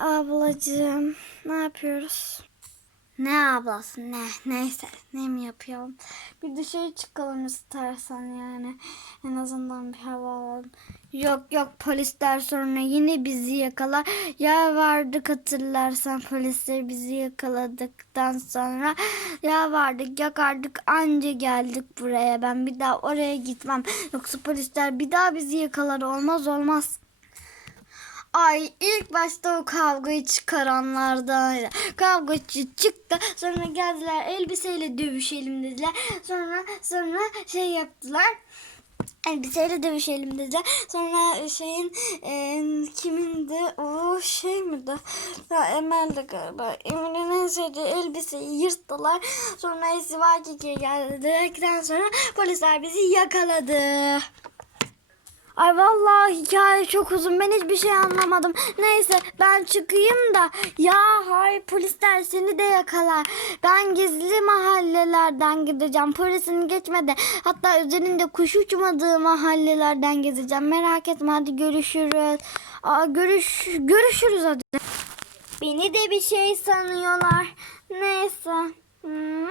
ablacığım ne yapıyoruz? Ne ablası ne neyse ne mi yapalım? Bir dışarı çıkalım istersen yani. En azından bir hava alalım. Yok yok polisler sonra yine bizi yakalar. Ya vardık hatırlarsan polisler bizi yakaladıktan sonra ya vardık yakardık anca geldik buraya. Ben bir daha oraya gitmem. Yoksa polisler bir daha bizi yakalar olmaz olmaz. Ay ilk başta o kavgayı çıkaranlardan kavgacı çıktı sonra geldiler elbiseyle dövüşelim dediler. Sonra sonra şey yaptılar. Elbiseyle dövüşelim dediler. Sonra şeyin e, kimindi? O şey miydi? Ya Emel'de galiba. Emel'in en sevdiği elbiseyi yırttılar. Sonra Esivakik'e geldi. Dedikten sonra polisler bizi yakaladı. Ay vallahi hikaye çok uzun. Ben hiçbir şey anlamadım. Neyse ben çıkayım da. Ya hayır polisler seni de yakalar. Ben gizli mahallelerden gideceğim. Polisin geçmedi. Hatta üzerinde kuş uçmadığı mahallelerden gezeceğim. Merak etme hadi görüşürüz. Aa, görüş görüşürüz hadi. Beni de bir şey sanıyorlar. Neyse. Hı?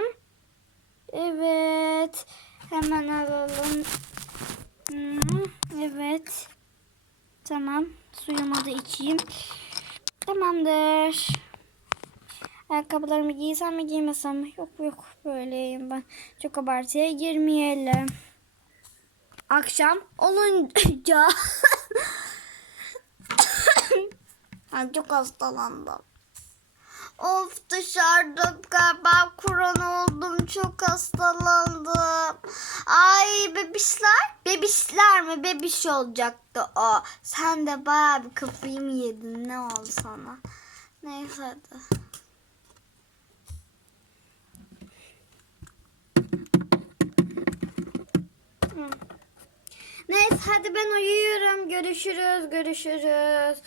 Evet. Hemen alalım. Hmm, evet. Tamam. Suyumu da içeyim. Tamamdır. Ayakkabılarımı giysem mi giymesem mi? Yok yok böyleyim ben. Çok abartıya girmeyelim. Akşam olunca ben çok hastalandım. Of dışarıda galiba korona oldum. Çok hastalandım. Ay bebişler. Bebişler mi? Bebiş olacaktı o. Sen de bayağı bir kafayı mı yedin? Ne oldu sana? Neyse hadi. Neyse hadi ben uyuyorum. Görüşürüz, görüşürüz.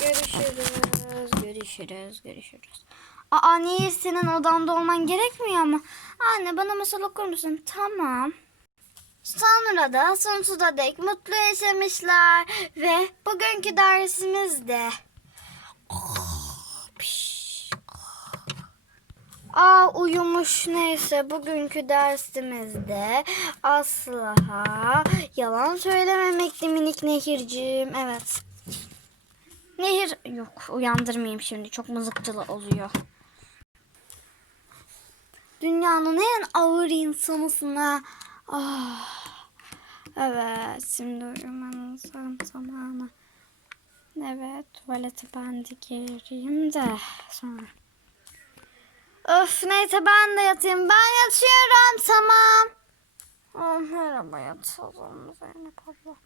Görüşürüz, görüşürüz, görüşürüz. Aa niye senin odanda olman gerekmiyor mu? Anne bana masal okur musun? Tamam. Sonra da sonsuza dek mutlu yaşamışlar ve bugünkü dersimiz de. Aa uyumuş neyse bugünkü dersimizde asla yalan söylememekti minik nehirciğim evet. Nehir yok uyandırmayayım şimdi çok mızıkçılı oluyor. Dünyanın en ağır insanısın ha. Ah. Evet şimdi uyumanın zamanı. Evet tuvalete ben de gireyim de sonra. Öf neyse ben de yatayım. Ben yatıyorum tamam. Merhaba yatalım Zeynep abla.